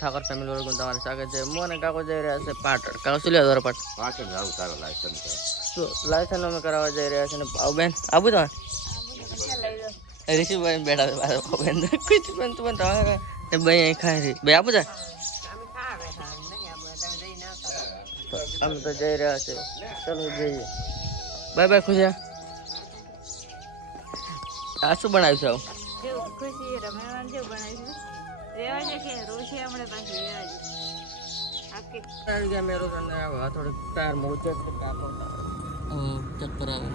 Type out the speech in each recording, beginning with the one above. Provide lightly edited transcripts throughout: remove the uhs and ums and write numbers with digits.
Thakar family વર્ગનું તમારું સ્વાગત છે. હું અને કાકો જઈ રહ્યા છે પાટણ. કાકો શું લેવા દ્વારા પાટણ જાવ તારો લાયસન્સ લાયસન્સ અમે કરાવવા જઈ રહ્યા છે ને બેન આબુ તમે ઋષિભાઈ બેઠા છે બેન કુછ બેન તો બેન તમે ભાઈ અહીં ખાઈ રહી ભાઈ આપું છે અમે તો જઈ રહ્યા છે. ચલો જઈએ. બાય બાય ખુશિયા. આ શું બનાવ્યું છે આવું? ખુશી રમેવાન જેવું બનાવ્યું છે. રેવા છે કે રોશી આપણે પાછી રેવા છે. આખી આવી ગયા મેરો તને આ થોડી ટાયર મોચે છે કાકો ચક્કર આવે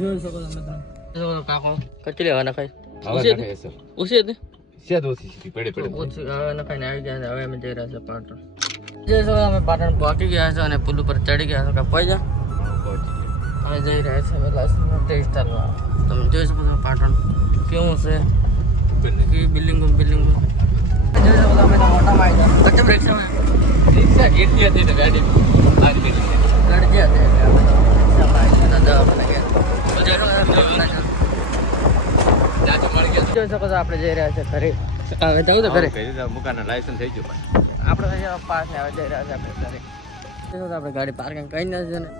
જોઈ શકો તમે તો કાકો કચલી હવા નખાય ઉસી હતી સેદ ઓછી પડે પડે ઓછી હવા નખાઈને આવી ગયા. હવે અમે જઈ રહ્યા છે પાટણ. જઈ શકો અમે પાટણ પહોંચી ગયા છે અને પુલ ઉપર ચડી ગયા છો. કાપી જા અમે જઈ રહ્યા છે ટેસ્ટ કરવા. તમે જોઈ શકો છો પાટણ કેવું છે બિલ્ડિંગો જોઈ શકો તમે તો મોટામાં આવી જાઓ. કચ્છ રિક્ષા રિક્ષા ગીરતી હતી તો ગાડી મારી ગઈ ગડજી હતી જોઈ શકો છો આપણે જઈ રહ્યા છે ઘરે. હવે જવું તો ઘરે મુકાના લાયસન્સ થઈ ગયું આપણે પાસ ને હવે જઈ રહ્યા છે આપણે ઘરે. આપણે ગાડી પાર્કિંગ કઈ નથી ને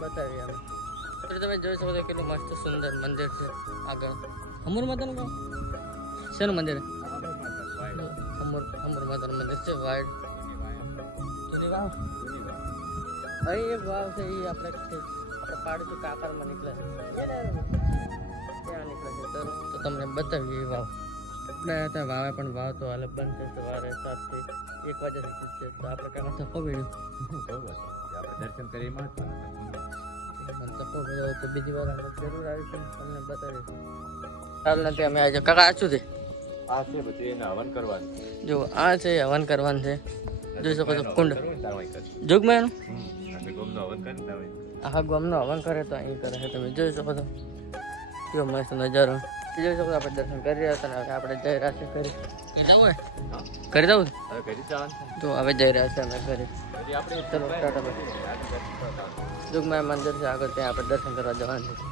બતાવીએ અમે. તમે જોઈ શકો છો કેટલું મસ્ત સુંદર મંદિર છે આગળ. અમર માતાનું કામ શેનું મંદિર? અમર માતાનું મંદિર છે વાઈડ જૂની વાવ. અહીં એક વાવ છે એ આપણે પાડીશું કાકરમાં નીકળે ત્યાં નીકળે છે તો તમને બતાવીએ એ વાવ. આપણે ત્યાં વાવે પણ વાવ તો હાલે બંધ છે સવારે 7 થી 1 વાગ્યા સુધી છે. તો આપણે કાકા થકો પડ્યું આપણે દર્શન કરી તો બીજી વાર આપણે જરૂર આવીશું તમને બતાવીશું. ચાલ નથી અમે આજે કાકા આ શું છે? આ છે બધું એને હવન કરવાનું. જો આ છે હવન કરવાનું છે. જોઈ શકો છો કુંડ જોગમાં એનું આખા ગામનો હવન કરે તો અહીં કરે છે. તમે જોઈ શકો છો કેવો મસ્ત નજારો જોઈ શકો આપણે દર્શન કરી રહ્યા હતા. હવે આપણે જઈ રહ્યા છીએ ઘરે. કરી જવું તો હવે જઈ રહ્યા છે અમે ઘરે. ચલો ટાટા. જોગમાં મંદિર છે આગળ ત્યાં આપણે દર્શન કરવા જવાનું છે.